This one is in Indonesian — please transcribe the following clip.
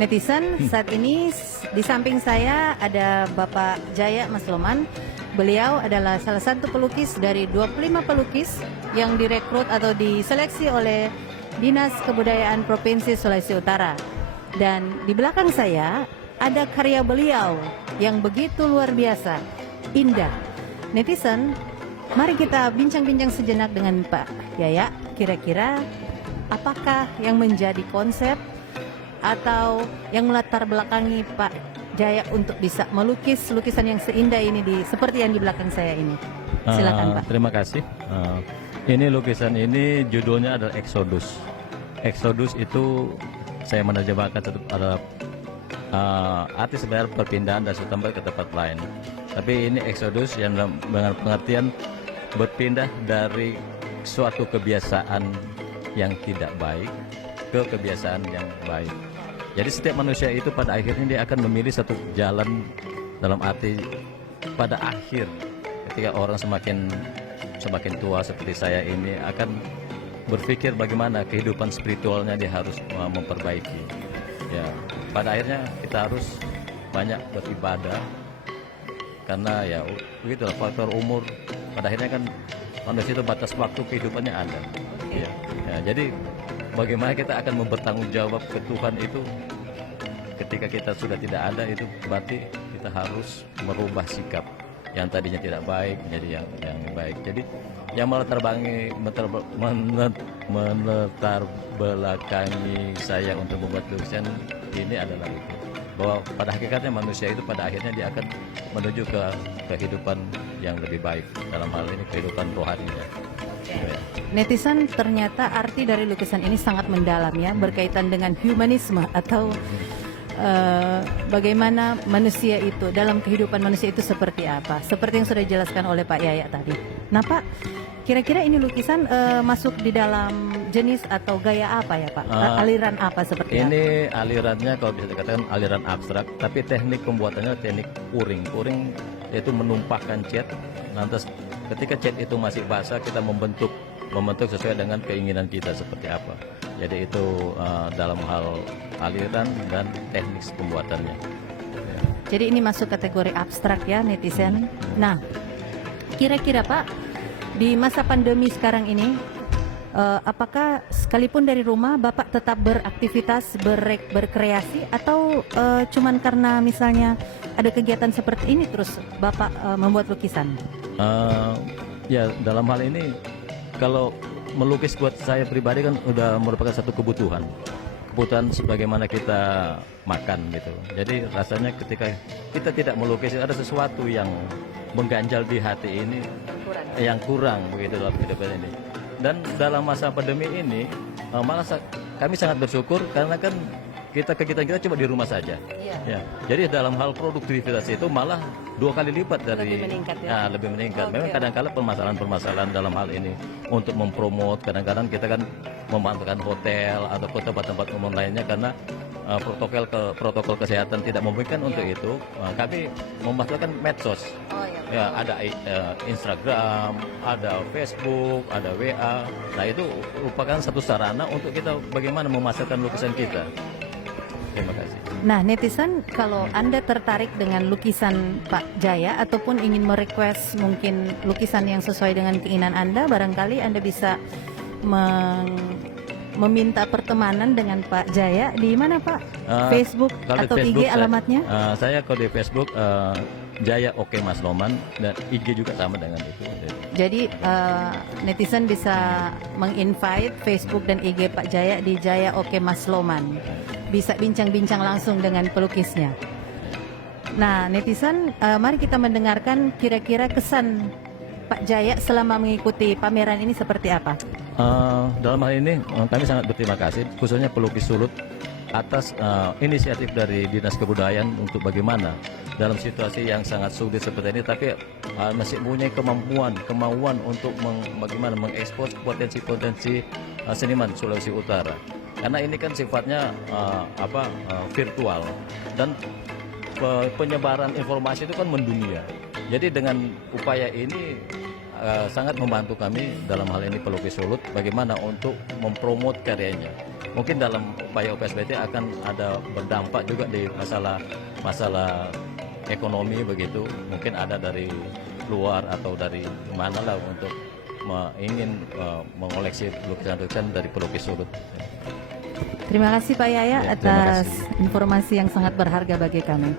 netizen, saat ini di samping saya ada Bapak Jaya Masloman. Beliau adalah salah satu pelukis dari 25 pelukis yang direkrut atau diseleksi oleh Dinas Kebudayaan Provinsi Sulawesi Utara. Dan di belakang saya ada karya beliau yang begitu luar biasa, indah. Netizen, mari kita bincang-bincang sejenak dengan Pak Jaya. Kira-kira apakah yang menjadi konsep atau yang melatar belakangi Pak Jaya untuk bisa melukis lukisan yang seindah ini seperti yang di belakang saya ini? Silakan Pak. Terima kasih. Ini lukisan ini judulnya adalah Exodus. Exodus itu saya menerjemahkan adalah arti sebenarnya perpindahan dari satu tempat ke tempat lain. Tapi ini Exodus yang dengan pengertian berpindah dari suatu kebiasaan yang tidak baik ke kebiasaan yang baik. Jadi setiap manusia itu pada akhirnya dia akan memilih satu jalan, dalam arti pada akhir ketika orang semakin tua seperti saya ini akan berpikir bagaimana kehidupan spiritualnya dia harus memperbaiki. Ya, pada akhirnya kita harus banyak beribadah karena ya begitulah faktor umur. Pada akhirnya kan manusia itu batas waktu kehidupannya ada. Ya, jadi bagaimana kita akan bertanggung jawab ke Tuhan itu ketika kita sudah tidak ada, itu berarti kita harus merubah sikap yang tadinya tidak baik menjadi yang baik. Jadi yang melatar belakangi saya untuk membuat lukisan ini adalah itu, bahwa pada hakikatnya manusia itu pada akhirnya dia akan menuju ke kehidupan yang lebih baik, dalam hal ini kehidupan rohaninya. Netizen, ternyata arti dari lukisan ini sangat mendalam ya, berkaitan dengan humanisme atau bagaimana manusia itu, dalam kehidupan manusia itu seperti apa, seperti yang sudah dijelaskan oleh Pak Yaya tadi. Nah Pak, kira-kira ini lukisan masuk di dalam jenis atau gaya apa ya Pak? Aliran apa seperti ini apa? Alirannya kalau bisa dikatakan aliran abstrak, tapi teknik pembuatannya teknik pouring. Pouring yaitu menumpahkan cat, lantas ketika cat itu masih basah kita membentuk sesuai dengan keinginan kita seperti apa. Jadi itu dalam hal aliran dan teknik pembuatannya. Ya. Jadi ini masuk kategori abstrak ya netizen. Nah, kira-kira Pak, di masa pandemi sekarang ini, apakah sekalipun dari rumah Bapak tetap beraktivitas, berkreasi, atau cuman karena misalnya ada kegiatan seperti ini terus Bapak membuat lukisan? Ya, dalam hal ini kalau melukis buat saya pribadi kan udah merupakan satu kebutuhan sebagaimana kita makan gitu. Jadi rasanya ketika kita tidak melukis ada sesuatu yang mengganjal di hati ini, yang kurang begitu dalam kehidupan ini. Dan dalam masa pandemi ini malah kami sangat bersyukur karena kan kegiatan kita cuma di rumah saja. Ya. Jadi dalam hal produktivitas itu malah 2 kali lipat dari lebih meningkat, ya? Lebih meningkat. Memang kadang-kadang permasalahan dalam hal ini untuk mempromot, kadang-kadang kita kan memanfaatkan hotel atau tempat-tempat umum lainnya karena protokol kesehatan tidak memungkinkan untuk itu. Kami memanfaatkan medsos. Ya, ada Instagram, ada Facebook, ada WA. Nah, itu merupakan satu sarana untuk kita bagaimana memasarkan lukisan kita. Terima kasih. Nah netizen, kalau Anda tertarik dengan lukisan Pak Jaya ataupun ingin merequest mungkin lukisan yang sesuai dengan keinginan Anda, barangkali Anda bisa meminta pertemanan dengan Pak Jaya di mana Pak? Facebook atau Facebook, IG alamatnya? Saya kalau di Facebook Jaya Oke Masloman, dan IG juga sama dengan itu. Jadi netizen bisa menginvite Facebook dan IG Pak Jaya di Jaya Oke Masloman. Bisa bincang-bincang langsung dengan pelukisnya. Nah netizen, mari kita mendengarkan kira-kira kesan Pak Jaya selama mengikuti pameran ini seperti apa? Dalam hal ini kami sangat berterima kasih khususnya pelukis Sulut atas inisiatif dari Dinas Kebudayaan untuk bagaimana dalam situasi yang sangat sulit seperti ini, tapi masih punya kemauan untuk bagaimana mengekspos potensi-potensi seniman Sulawesi Utara. Karena ini kan sifatnya virtual dan penyebaran informasi itu kan mendunia. Jadi dengan upaya ini sangat membantu kami dalam hal ini pelukis Sulut bagaimana untuk mempromot karyanya. Mungkin dalam upaya UPSBT akan ada berdampak juga di masalah ekonomi begitu. Mungkin ada dari luar atau dari mana lah untuk ingin mengoleksi lukisan-lukisan dari pelukis Sulut. Terima kasih Pak Yaya Ya, terima atas kasih. informasi yang sangat berharga bagi kami.